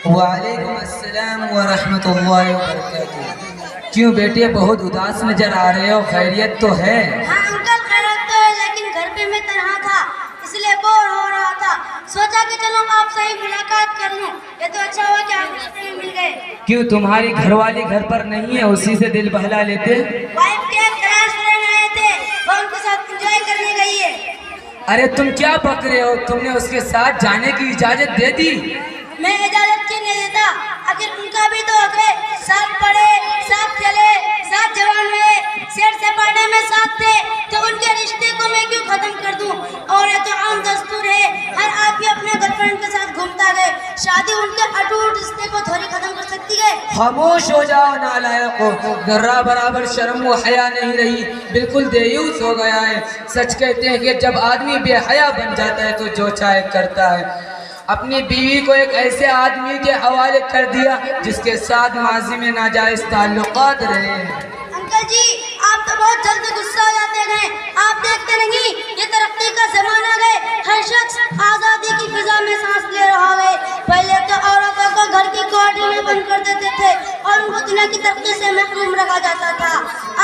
वालेकुम अस्सलाम व रहमतुल्लाहि व बरकातुहू। क्यों बेटे बहुत उदास नजर आ रहे हो, खैरियत तो है? हाँ अंकल खैरियत तो है, लेकिन घर पे मैं तन्हा था इसलिए बोर हो रहा था। सोचा कि चलो आपसे ही मुलाकात कर लूं। ये तो अच्छा हुआ कि आप रास्ते में मिल गए। क्यों तुम्हारी घरवाली घर पर नहीं है, उसी से दिल बहला लेते। वाइफ के क्लास फ्रेंड आए थे, वो उनके साथ एंजॉय करने गई है। अरे तुम क्या बक रहे हो, तुमने उसके साथ जाने की इजाजत दे दी। मैं इजाजत क्यों नहीं देता, आखिर उनका भी तो हक है। साथ पढ़े, साथ चले, साथ जवान हुए, सैर सपाटे में साथ थे, तो उनके रिश्ते को मैं क्यों खत्म कर दूं। और ये तो आम दस्तूर है, हर आदमी अपने गर्लफ्रेंड के साथ घूमता है। शादी उनके अटूट रिश्ते को थोड़ी खत्म कर सकती है। खामोश हो जाओ नालायको, जर्रा बराबर शर्म व हया नहीं रही, बिल्कुल देयूस हो गया है। सच कहते हैं कि जब आदमी बेहया बन जाता है तो जो चाहे करता है। अपनी बीवी को एक ऐसे आदमी के हवाले कर दिया जिसके साथ माजी में नाजायज ताल्लुकात रहे हैं। अंकल जी आप तो बहुत जल्द गुस्सा हो जाते हैं। आप देखते नहीं ये तरक्की का जमाना है, हर शख्स आजादी की फिजा में सांस ले रहा है। पहले तो औरतों को घर की क्वार्टर में बंद कर देते थे और उनको दुनिया की तरक्की से महरूम रखा जाता था।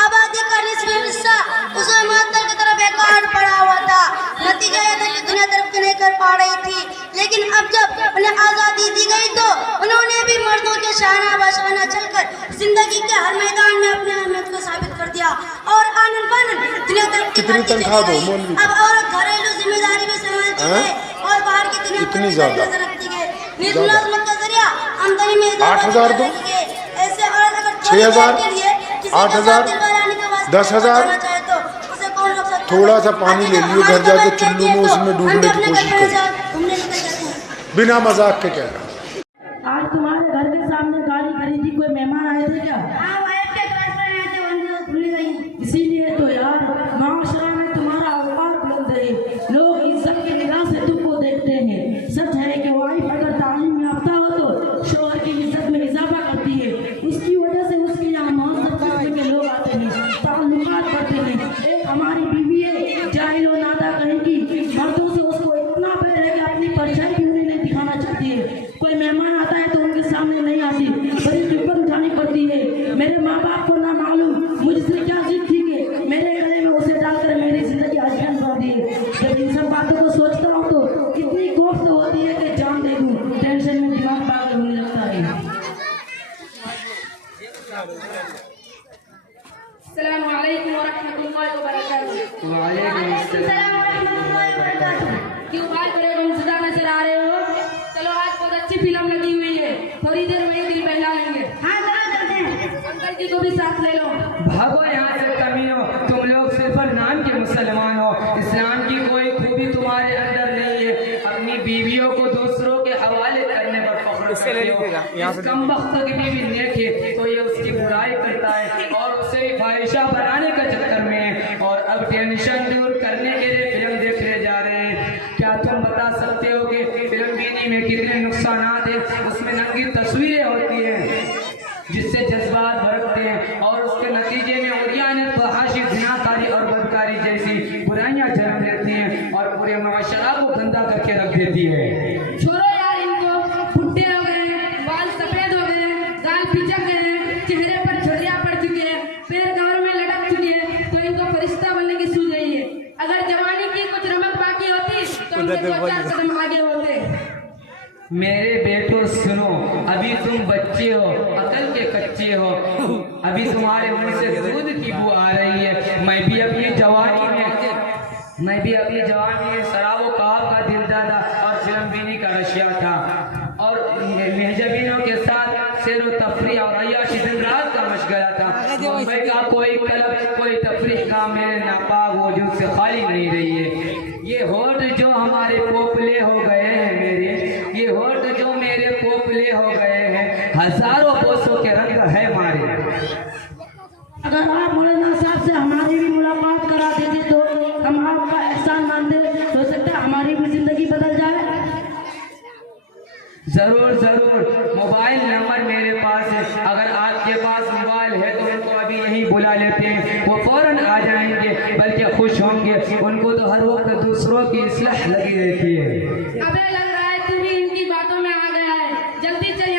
आबादी का निस्बी हिस्सा उस मातल की तरफ बेकार पड़ा हुआ था। नतीजा यह था कि दुनिया तरक्की नहीं कर पा रही थी। लेकिन अब जब उन्हें आजादी दी गई तो उन्होंने भी मर्दों के शाना बशाना चलकर जिंदगी के हर मैदान में अपने अहमियत को साबित कर दिया और आनन फानन दुनिया तरक्की करती चली गई। अब औरत घरेलू जिम्मेदारी भी संभालती है और बाहर की दुनिया इतनी ज्यादा रखती है। मुलाजमत का जरिया आमदनी में 8,000 दो, ऐसे औरत अगर 6,000, 8,000, 10,000, उसे कौन रोक सकता है? थोड़ा सा पानी ले लियो घर जाके चुल्लू में, उसमें डूबने की कोशिश करो। घूमने निकल जाते हैं। बिना मजाक के कह रहा। आज तुम्हारे घर के सामने गाड़ी खड़ी थी, कोई मेहमान आए थे क्या? हाँ वाइफ के क्लास में आए थे, उनके साथ घूमने गई हूँ। इसीलिए तो यार माशरा में तुम्हारा औकात बुलंद है, लोग इज्जत की निगाह से तुमको देखते हैं। सच है कि वाइफ अगर तालीम याफ्ता हो तो शोहर की इज्जत में इजाफा करती है। उसकी वजह से उसके यहाँ मोहब्बत करने के लोग आते हैं, ताल्लुकात करते हैं। एक हमारी बीवी है, जाहिल व नादा कहेगी, मर्दों से उसको इतना प्यार है कि अपनी परछाई भी उन्हें नहीं दिखाना चाहती है। कोई मेहमान आता है तो उनके सामने नहीं आती, बड़ी खिदमत उठानी पड़ती है। मेरे माँ बाप को ना मालूम मुझसे क्या जिद थी कि मेरे गले में उसे डालकर मेरी जिंदगी आसान कर दी है। जब इन सब बातों को सोचता हूँ तो इतनी कोफ्त होती है कि जान दे दूँ, टेंशन में दिमाग पागल होने लगता है। अस्सलामु अलैकुम व रहमतुल्लाहि व बरकातुहू। वालेकुम अस्सलाम। क्यों भाई बड़े गमज़दा नजर आ रहे हो? चलो आज बहुत अच्छी फिल्म लगी हुई है, थोड़ी देर में ही दिल बहला लेंगे। हाँ चला चलते हैं। अंकल जी को भी साथ ले लो। भागो यहाँ से कमीनो, तुम लोग सिर्फ नाम के मुसलमान हो, इस्लाम की कोई खूबी तुम्हारे अंदर नहीं है। अपनी बीवियों को दूसरों के हवाले करने पर फख्र करते हो। इस कम वक्त की बीवी नेक है तो ये उसकी बुराई करता है और उसे भी फाहिशा बनाने का चक्कर में है। और अब टेंशन दूर करने के लिए फिल्म देखने जा रहे हैं। क्या तुम बता सकते हो कि फिल्म बीनी में कितने नुकसानात हैं? उसमें नंगी तस्वीरें होती हैं जिससे जज्बात भड़कते हैं और उसके नतीजे में उरियानत, फहाशी, ज़िनाकारी और बदकारी जैसी बुराइयां जन्म लेती हैं और पूरे माशरा को गंदा करके रख देती है। छोड़ो यार इनको, फुट्टे हो गए, बाल सफेद हो गए, गाल पिचक गए, चेहरे पर झुर्रियां पड़ चुकी है, पैर कमर में लटक चुकी है, तो इनको फरिश्ता बनने की सूझ रही है। अगर जवानी की कुछ रमक बाकी होती तो उनके 2-4 कदम आगे होते। मेरे बेटो सुनो, अभी तुम बच्चे हो, अकल के कच्चे हो, अभी तुम्हारे मुंह से दूध की बू आ रही है। मैं भी अपनी जवानी में शराबो कबाब का दिलदादा और फिल्म बीनी का रशिया था और मेहजबीनों के साथ सैर व तफरीह और अय्याशी दिन रात का मशगला था। मुंबई का कोई क्लब, कोई तफरीह का मेरे नापाक वजूद से खाली नहीं रही है। ये होठ जो हमारे पोपले हो गए हैं, ये होठ जो मेरे पोपले हो गए हैं, हजारों बोसों के रंग है मारे। अगर आप मौलाना साहब से हमारी भी मुलाकात करा देते तो हम आपका एहसान मानते, हो सकता है हमारी भी जिंदगी बदल जाए। जरूर जरूर, मोबाइल नंबर मेरे पास है। अगर आपके पास मोबाइल है तो उनको अभी यहीं बुला लेते हैं, वो फौरन आ जाएंगे, बल्कि खुश होंगे। उनको तो हर वक्त दूसरों की इस्लाह लगी रहती है। अबे लग रहा है तू भी इनकी बातों में आ गया है, जल्दी चल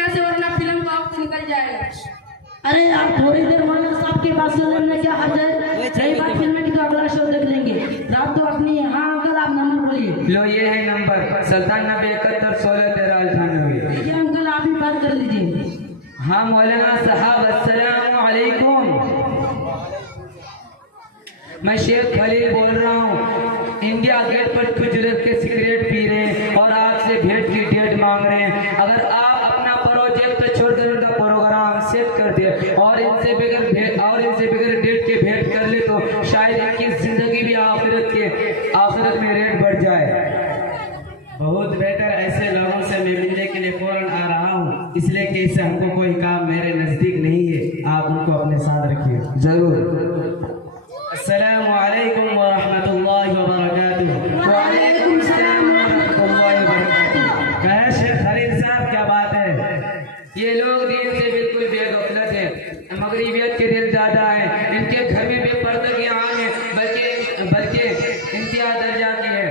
अरे आप थोड़ी देर मौलाना साहब के पास चले में क्या हर्ज है? रही बात फिल्म की तो अगला शो देख लेंगे। रात तो अपनी हाँ अंकल आप नंबर बोलिए। लो ये है नंबर 9771161398। ठीक है अंकल आप ही बात कर लीजिए। हाँ मौलाना साहब अस्सलाम वालेकुम। मैं शेख खलील बोल रहा हूँ। इंडिया गेट पर कुछ बुजुर्ग के सिगरेट पी रहे हैं और आपसे भेंट की डेट मांग रहे हैं। अगर आप अपना प्रोजेक्ट छोड़कर उनका प्रोग्राम सेट कर दिए और इनसे बगैर डेट के भेंट कर ले तो शायद इनकी जिंदगी भी आखिरत में रेट बढ़ जाए। बहुत बेहतर, ऐसे लोगों से मैं मिलने के लिए फौरन आ रहा हूँ, इसलिए कि इससे हमको कोई काम मेरे नजदीक नहीं है। आप उनको अपने साथ रखिए। जरूर। अस्सलामु अलैकुम व रहमतुल्लाहि व बरकातुहू। वालेकुम सलाम व रहमतुल्लाहि व बरकातुहू। कहे शेख खलील साहब क्या बात है? ये लोग दीन से बिल्कुल बेगफलत है। मगरिबियत के दिल ज्यादा है। इनके घर में बेपर्दगी आम है, बल्कि इंतहा दर्जा की है।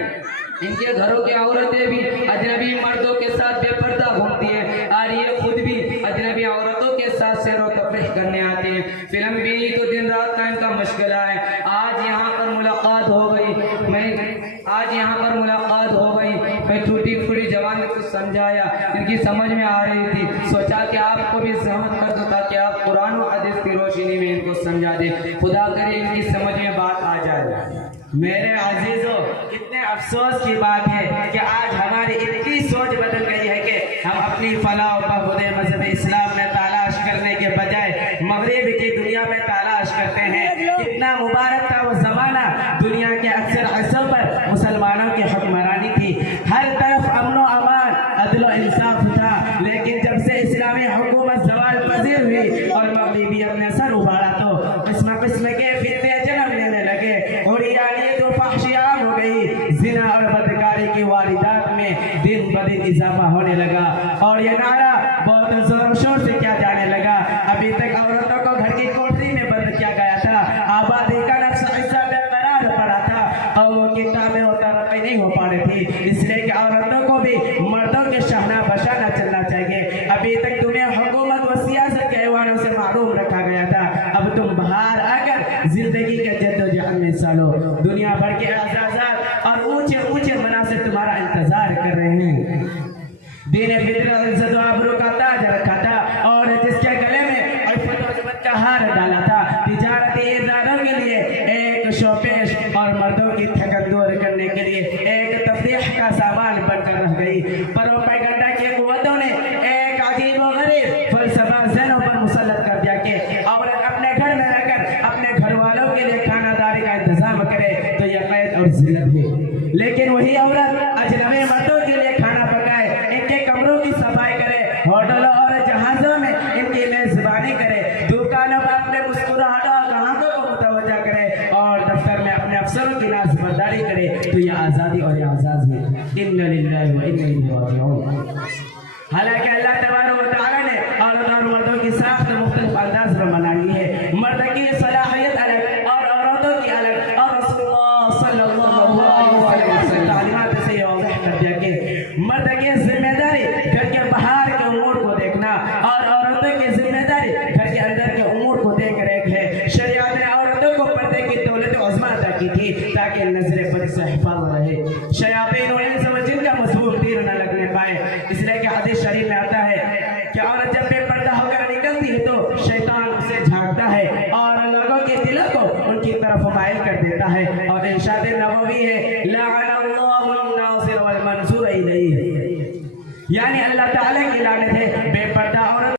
इनके घरों की औरतें भी अजनबी मर्दों के साथ बेपर्दा घूमती है और ये खुद भी अजनबी औरतों के साथ सैर व तफरीह करने आते हैं। फिल्म भी तो दिन रात का इनका मुश्किला है। आज यहाँ पर मुलाकात हो गई। मैं टूटी फूटी जवान में कुछ समझाया, इनकी समझ में आ रही थी। सोचा कि आपको भी सहमत कर दो ताकि आप कुरान और हदीस की रोशनी में इनको समझा दे। खुदा करे इनकी समझ में बात आ जाए। मेरे अजीजों, कितने अफसोस की बात है कि आज हमारी इतनी सोच बदल गई है कि हम अपनी फलाह बहबूद मजहब इस्लाम में तलाश करने के बजाय मगरिब की दुनिया में तलाश करते हैं। कितना मुबारक था वो जमाना, दुनिया के अक्सर हिस्सों पर मुसलमानों की हुक्मरानी थी। हर तरफ अमन व अमान, अदल व इंसाफ था। लेकिन जब से इस्लामी हुकूमत ज़वाल पजीर हुई और मगरिबियत ने सर उभारा तो किस्म के फितने जन्म लेने लगे और तो फहशियात हो गई। जिना और बदकारी की वारदात में दिन ब दिन इजाफा होने लगा और ये नारा बहुत जोर शोर से क्या जाने लगा। अभी तक औरतों को घर की कोठरी में बंद किया गया था। आबादी का नफ्स हिस्सा बेकरार पड़ा था। कौमों की ताबे और तरक्की नहीं हो पा रही थी, इसलिए कि औरतों को भी मर्दों के शहना बशाना चलना चाहिए। अभी तक तुम्हें हुकूमत व सियासत के ऐवानों से मारूम रखा गया था। अब तुम बाहर आकर जिंदगी के जद्दोजहद में सालो दुनिया भर के एजाज़ात और ऊंचे ऊंचे मनासिब तुम्हारा इंतजार कर रहे हैं। दीन फितरत इज्जत व आबरू का ताज रखा था और जिसके गले में इफ़्फ़त व इज़्ज़त का हार डाला था। तिजारती इदारों के लिए एक शोपेश और मर्दों की थकन दूर करने के लिए एक तफरीह का सामान बनकर रह गई। प्रोपेगेंडा की कुव्वतों ने एक अजीब व गरीब फलसफा ज़हनों पर मुसल्लत कर दिया कि औरत अपने घर में रहकर अपने घर वालों के लिए खानादारी का इंतजाम करे तो यह कैद और जिल्लत है। लेकिन वही औरत अजनबी मर्दों के लिए खाना पकाए, इनके कमरों की सफाई करे, होटलों और जहाजों में इनकी मेजबानी करे, दुकानों पर अपने मुस्कुराहट और ग्राहकों को मुतवज्जा करे और दफ्तर में अपने अफसरों की नाज़बरदारी करे तो यह आज़ादी और यह आज़ाद है। इन्ना लिल्लाहि व इन्ना इलैहि राजिऊन। हालांकि अल्लाह तबारक व तआला ने औरत और मर्दों की साख्त मुख्तलिफ अंदाज में बना ली है। मर्द की सलाहियत अलग और औरतों की अलग और रसूलुल्लाह सल्लल्लाहु अलैहि वसल्लम तालीमात से यह वाज़ह कर दिया कि मर्द की जिम्मेदारी घर के बाहर के उमूर को देखना और औरतों की जिम्मेदारी घर के अंदर के उमूर को देख रेख है। शरीयत ने औरतों को पर्दे की दौलत उज़्मा अता की थी ताकि नजर बद से हिफाज़त रहे, शयातीन और इंस व जिन का मसबूब तीर न लगने पाए। इसलिए कि हदीस शरीफ में आता है कि औरत जब बेपर्दा होकर निकलती है तो शैतान उसे झांकता है और लोगों के दिलों को उनकी तरफ माइल कर देता है। और इरशाद नबवी है लअनल्लाहु नासिर वल मंसूर इलैहि, यानी अल्लाह ताला की लानत है बेपर्दा और